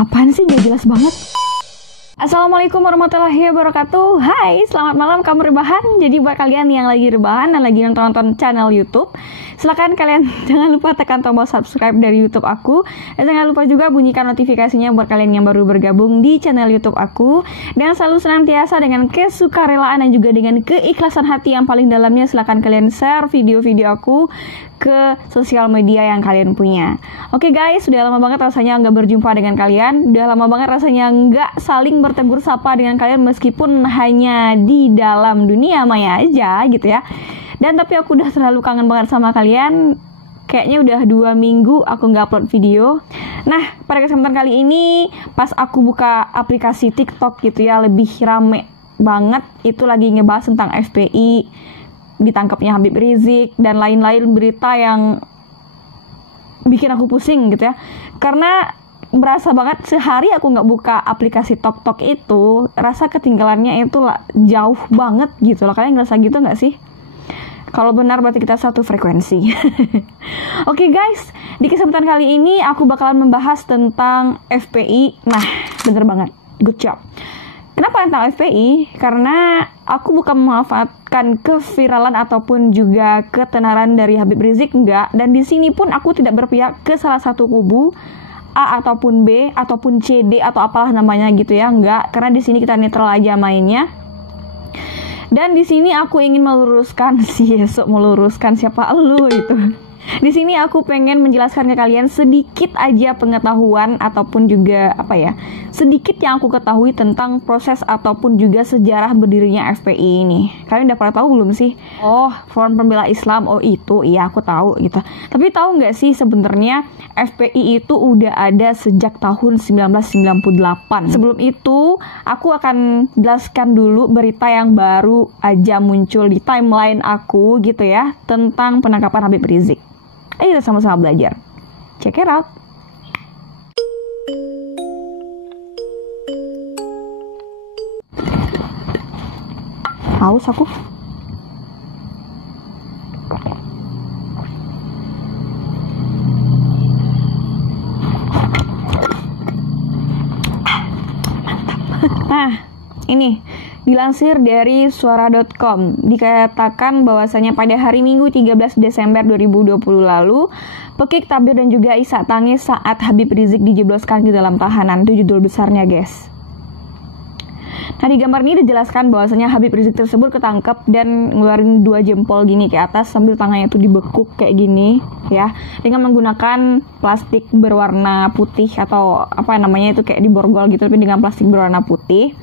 Apaan sih, gak jelas banget. Assalamualaikum warahmatullahi wabarakatuh. Hai, selamat malam kamu rebahan. Jadi buat kalian yang lagi rebahan dan lagi nonton channel YouTube, silakan kalian jangan lupa tekan tombol subscribe dari YouTube aku. Dan jangan lupa juga bunyikan notifikasinya buat kalian yang baru bergabung di channel YouTube aku. Dan selalu senantiasa dengan kesukarelaan dan juga dengan keikhlasan hati yang paling dalamnya, silakan kalian share video-video aku ke sosial media yang kalian punya. Oke guys, sudah lama banget rasanya nggak berjumpa dengan kalian. Udah lama banget rasanya nggak saling bertegur sapa dengan kalian, meskipun hanya di dalam dunia maya aja gitu ya. Dan tapi aku udah terlalu kangen banget sama kalian. Kayaknya udah 2 minggu aku nggak upload video. Nah, pada kesempatan kali ini pas aku buka aplikasi TikTok gitu ya, lebih rame banget. Itu lagi ngebahas tentang FPI, ditangkapnya Habib Rizik, dan lain-lain berita yang bikin aku pusing gitu ya. Karena berasa banget sehari aku nggak buka aplikasi TikTok itu, rasa ketinggalannya itu jauh banget gitu loh. Kalian ngerasa gitu nggak sih? Kalau benar berarti kita satu frekuensi. Oke guys, di kesempatan kali ini aku bakalan membahas tentang FPI. Nah, bener banget, good job. Kenapa tentang FPI? Karena aku bukan memanfaatkan keviralan ataupun juga ketenaran dari Habib Rizik, enggak. Dan di sini pun aku tidak berpihak ke salah satu kubu, A ataupun B ataupun C, D atau apalah namanya gitu ya, enggak. Karena di sini kita netral aja mainnya. Dan di sini aku ingin meluruskan meluruskan siapa lu itu. Di sini aku pengen menjelaskan ke kalian sedikit aja pengetahuan ataupun juga sedikit yang aku ketahui tentang proses ataupun juga sejarah berdirinya FPI ini. Kalian udah pernah tahu belum sih? Oh, Front Pembela Islam, oh itu, iya aku tahu gitu. Tapi tahu nggak sih sebenarnya FPI itu udah ada sejak tahun 1998. Sebelum itu, aku akan jelaskan dulu berita yang baru aja muncul di timeline aku gitu ya, tentang penangkapan Habib Rizik. Ayo kita sama-sama belajar. Check it out. Haus aku. Nah, ini dilansir dari suara.com, dikatakan bahwasanya pada hari Minggu 13 Desember 2020 lalu, pekik tabir dan juga isak tangis saat Habib Rizik dijebloskan ke dalam tahanan. Itu judul besarnya guys. Nah, di gambar ini dijelaskan bahwasanya Habib Rizik tersebut ketangkep dan ngeluarin 2 jempol gini ke atas sambil tangannya itu dibekuk kayak gini ya, dengan menggunakan plastik berwarna putih atau apa namanya itu kayak diborgol gitu, tapi dengan plastik berwarna putih.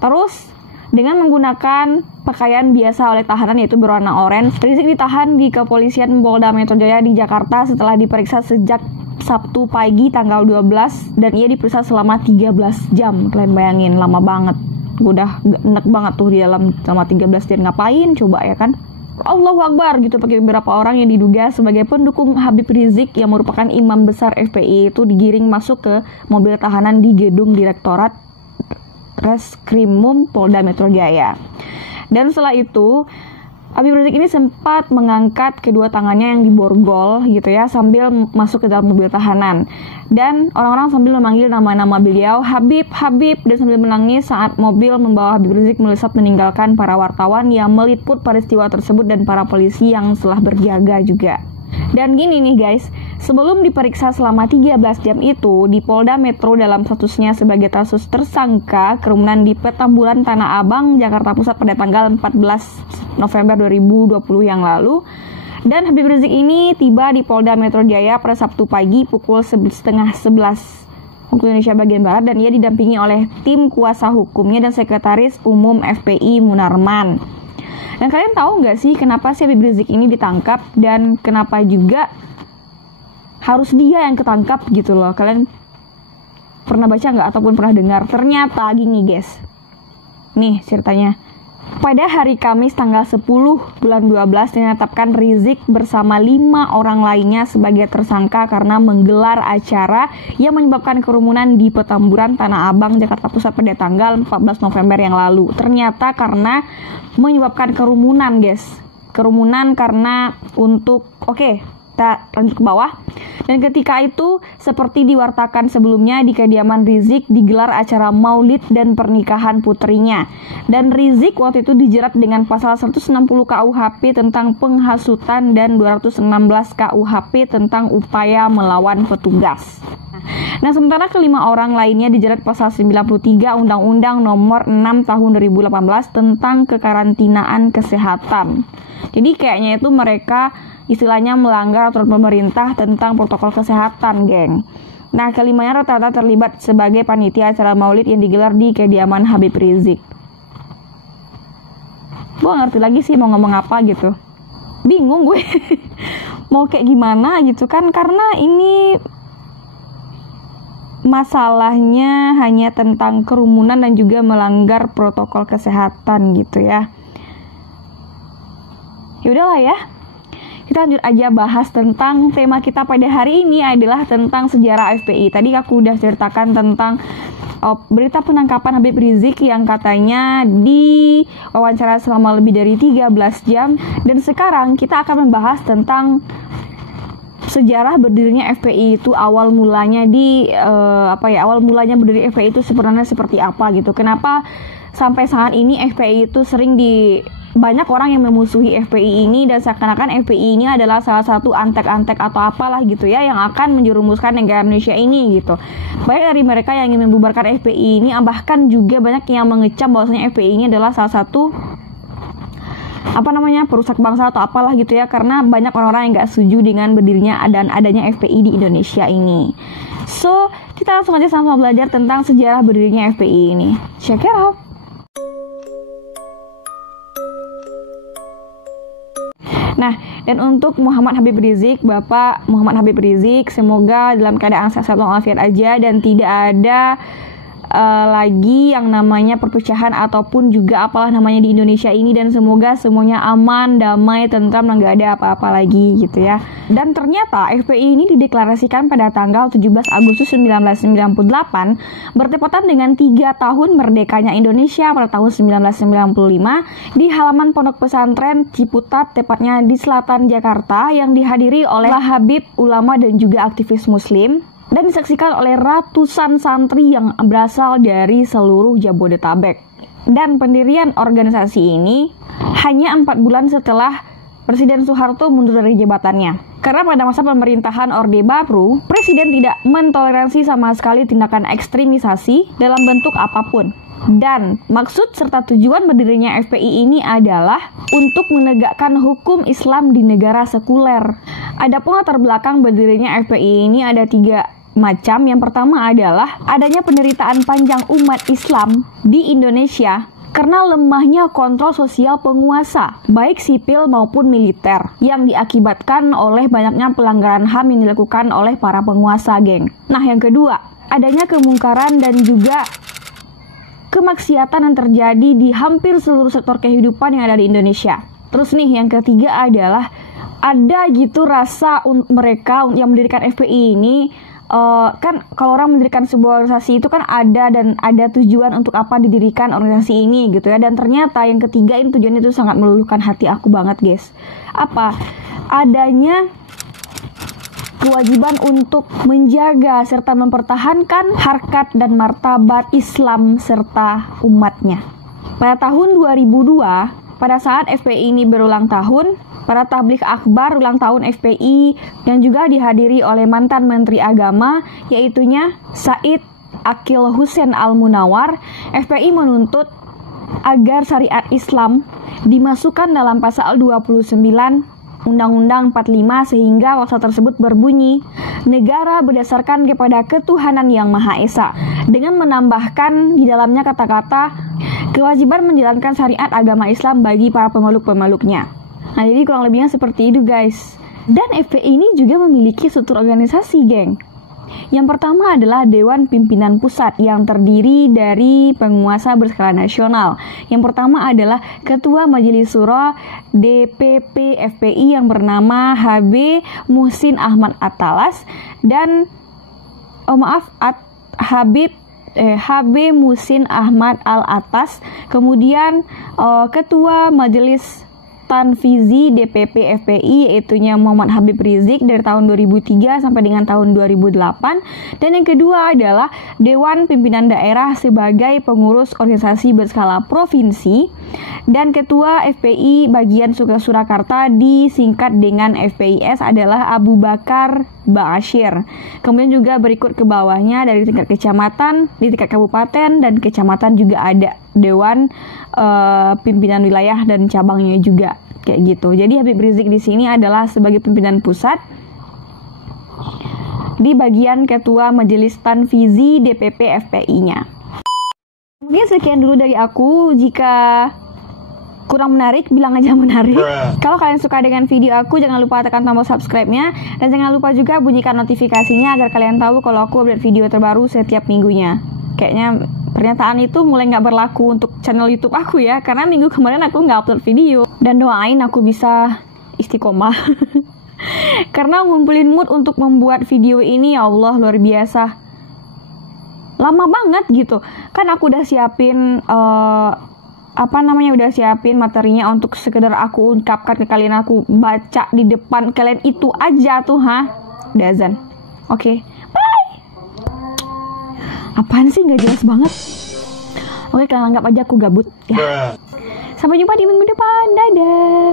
Terus dengan menggunakan pakaian biasa oleh tahanan yaitu berwarna oranye, Rizik ditahan di kepolisian Polda Metro Jaya di Jakarta setelah diperiksa sejak Sabtu pagi tanggal 12 dan ia diperiksa selama 13 jam. Kalian bayangin, lama banget. Udah enak banget tuh di dalam selama 13 jam, ngapain coba ya kan? Allahu Akbar gitu, pakai beberapa orang yang diduga sebagai pendukung Habib Rizik yang merupakan imam besar FPI itu digiring masuk ke mobil tahanan di gedung Direktorat Reskrimum Polda Metro Jaya. Dan setelah itu Habib Rizik ini sempat mengangkat kedua tangannya yang diborgol gitu ya sambil masuk ke dalam mobil tahanan. Dan orang-orang sambil memanggil nama-nama beliau, Habib, Habib, dan sambil menangis saat mobil membawa Habib Rizik melesat meninggalkan para wartawan yang meliput peristiwa tersebut dan para polisi yang telah berjaga juga. Dan gini nih guys, sebelum diperiksa selama 13 jam itu di Polda Metro dalam statusnya sebagai kasus tersangka kerumunan di Petamburan Tanah Abang, Jakarta Pusat pada tanggal 14 November 2020 yang lalu. Dan Habib Rizik ini tiba di Polda Metro Jaya pada Sabtu pagi pukul 10:30 waktu Indonesia bagian Barat, dan ia didampingi oleh tim kuasa hukumnya dan Sekretaris Umum FPI Munarman. Dan kalian tahu nggak sih kenapa si Habib Rizik ini ditangkap dan kenapa juga harus dia yang ketangkap gitu loh? Kalian pernah baca nggak ataupun pernah dengar? Ternyata gini guys, nih ceritanya. Pada hari Kamis tanggal 10 bulan 12 dinyatakan Rizik bersama 5 orang lainnya sebagai tersangka karena menggelar acara yang menyebabkan kerumunan di Petamburan Tanah Abang, Jakarta Pusat pada tanggal 14 November yang lalu. Ternyata karena menyebabkan kerumunan guys. Kerumunan karena untuk Kita lanjut ke bawah. Dan ketika itu, seperti diwartakan sebelumnya, di kediaman Rizik digelar acara maulid dan pernikahan putrinya. Dan Rizik waktu itu dijerat dengan pasal 160 KUHP tentang penghasutan dan 216 KUHP tentang upaya melawan petugas. Nah, sementara kelima orang lainnya dijerat pasal 93 Undang-Undang Nomor 6 Tahun 2018 tentang kekarantinaan kesehatan. Jadi kayaknya itu mereka istilahnya melanggar aturan pemerintah tentang protokol kesehatan, geng. Nah, kelimanya rata-rata terlibat sebagai panitia acara maulid yang digelar di kediaman Habib Rizik. Gue ngerti lagi sih mau ngomong apa gitu. Bingung gue mau kayak gimana gitu kan, karena ini masalahnya hanya tentang kerumunan dan juga melanggar protokol kesehatan gitu ya. Yaudahlah ya, kita lanjut aja bahas tentang tema kita pada hari ini adalah tentang sejarah FPI. Tadi aku udah ceritakan tentang berita penangkapan Habib Rizik yang katanya diwawancara selama lebih dari 13 jam. Dan sekarang kita akan membahas tentang sejarah berdirinya FPI itu, awal mulanya awal mulanya berdiri FPI itu sebenarnya seperti apa gitu. Kenapa sampai saat ini FPI itu sering banyak orang yang memusuhi FPI ini, dan seakan-akan FPI ini adalah salah satu antek-antek atau apalah gitu ya yang akan menjerumuskan negara Indonesia ini gitu. Baik dari mereka yang ingin membubarkan FPI ini, bahkan juga banyak yang mengecam bahwasanya FPI ini adalah salah satu perusak bangsa atau apalah gitu ya, karena banyak orang-orang yang gak setuju dengan berdirinya dan adanya FPI di Indonesia ini. So, kita langsung aja sama belajar tentang sejarah berdirinya FPI ini. Check it out. Nah, dan untuk Muhammad Habib Rizik, Bapak Muhammad Habib Rizik, semoga dalam keadaan sehat walafiat aja dan tidak ada lagi yang namanya perpecahan ataupun juga apalah namanya di Indonesia ini, dan semoga semuanya aman, damai, tentram, dan gak ada apa-apa lagi gitu ya. Dan ternyata FPI ini dideklarasikan pada tanggal 17 Agustus 1998 bertepatan dengan 3 tahun merdekanya Indonesia pada tahun 1995 di halaman Pondok Pesantren Ciputat, tepatnya di selatan Jakarta, yang dihadiri oleh Habib, ulama, dan juga aktivis muslim, dan disaksikan oleh ratusan santri yang berasal dari seluruh Jabodetabek. Dan pendirian organisasi ini hanya 4 bulan setelah Presiden Soeharto mundur dari jabatannya. Karena pada masa pemerintahan Orde Baru, Presiden tidak mentoleransi sama sekali tindakan ekstremisasi dalam bentuk apapun. Dan maksud serta tujuan berdirinya FPI ini adalah untuk menegakkan hukum Islam di negara sekuler. Adapun latar belakang berdirinya FPI ini ada 3 macam. Yang pertama adalah adanya penderitaan panjang umat Islam di Indonesia karena lemahnya kontrol sosial penguasa, baik sipil maupun militer, yang diakibatkan oleh banyaknya pelanggaran HAM yang dilakukan oleh para penguasa, geng. Nah, yang kedua, adanya kemungkaran dan juga kemaksiatan yang terjadi di hampir seluruh sektor kehidupan yang ada di Indonesia. Terus nih, yang ketiga adalah ada gitu rasa mereka yang mendirikan FPI ini, kan kalau orang mendirikan sebuah organisasi itu kan ada tujuan untuk apa didirikan organisasi ini gitu ya. Dan ternyata yang ketiga ini tujuan itu sangat meluluhkan hati aku banget, guys. Apa? Adanya kewajiban untuk menjaga serta mempertahankan harkat dan martabat Islam serta umatnya. Pada tahun 2002, pada saat FPI ini berulang tahun, pada tabligh akbar ulang tahun FPI yang juga dihadiri oleh mantan Menteri Agama, yaitunya Said Akil Hussein Al-Munawar, FPI menuntut agar syariat Islam dimasukkan dalam pasal 29 Undang-Undang 45 sehingga pasal tersebut berbunyi, negara berdasarkan kepada ketuhanan yang Maha Esa, dengan menambahkan di dalamnya kata-kata kewajiban menjalankan syariat agama Islam bagi para pemeluk-pemeluknya. Nah, jadi kurang lebihnya seperti itu, guys. Dan FPI ini juga memiliki struktur organisasi, geng. Yang pertama adalah Dewan Pimpinan Pusat yang terdiri dari penguasa berskala nasional. Yang pertama adalah Ketua Majelis Syuro DPP FPI yang bernama HB Muhsin Ahmad Atalas dan HB Muhsin Ahmad Al-Atas. Kemudian Ketua Majelis Tanfizi DPP FPI, yaitunya Muhammad Habib Rizik dari tahun 2003 sampai dengan tahun 2008. Dan yang kedua adalah Dewan Pimpinan Daerah sebagai pengurus organisasi berskala provinsi, dan ketua FPI bagian Surakarta disingkat dengan FPIS adalah Abu Bakar Ba'asyir. Kemudian juga berikut ke bawahnya dari tingkat kecamatan, di tingkat kabupaten dan kecamatan juga ada Dewan Pimpinan Wilayah dan cabangnya juga kayak gitu. Jadi Habib Rizik di sini adalah sebagai pimpinan pusat di bagian ketua Majelis Tanfizi DPP FPI-nya. Mungkin sekian dulu dari aku. Jika kurang menarik, bilang aja menarik. Kalau kalian suka dengan video aku, jangan lupa tekan tombol subscribe-nya. Dan jangan lupa juga bunyikan notifikasinya agar kalian tahu kalau aku update video terbaru setiap minggunya. Kayaknya pernyataan itu mulai nggak berlaku untuk channel YouTube aku ya, karena minggu kemarin aku nggak upload video. Dan doain aku bisa istiqomah. Karena ngumpulin mood untuk membuat video ini, ya Allah, luar biasa. Lama banget gitu. Kan aku udah siapin udah siapin materinya untuk sekedar aku ungkapkan ke kalian, aku baca di depan kalian itu aja tuh, udah azan. Oke, bye. Apaan sih, nggak jelas banget. Oke, kalian anggap aja aku gabut ya. Sampai jumpa di minggu depan, dadah.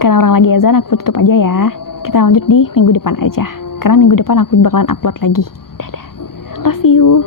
Karena orang lagi azan, aku tutup aja ya. Kita lanjut di minggu depan aja, karena minggu depan aku bakalan upload lagi. Dadah, love you.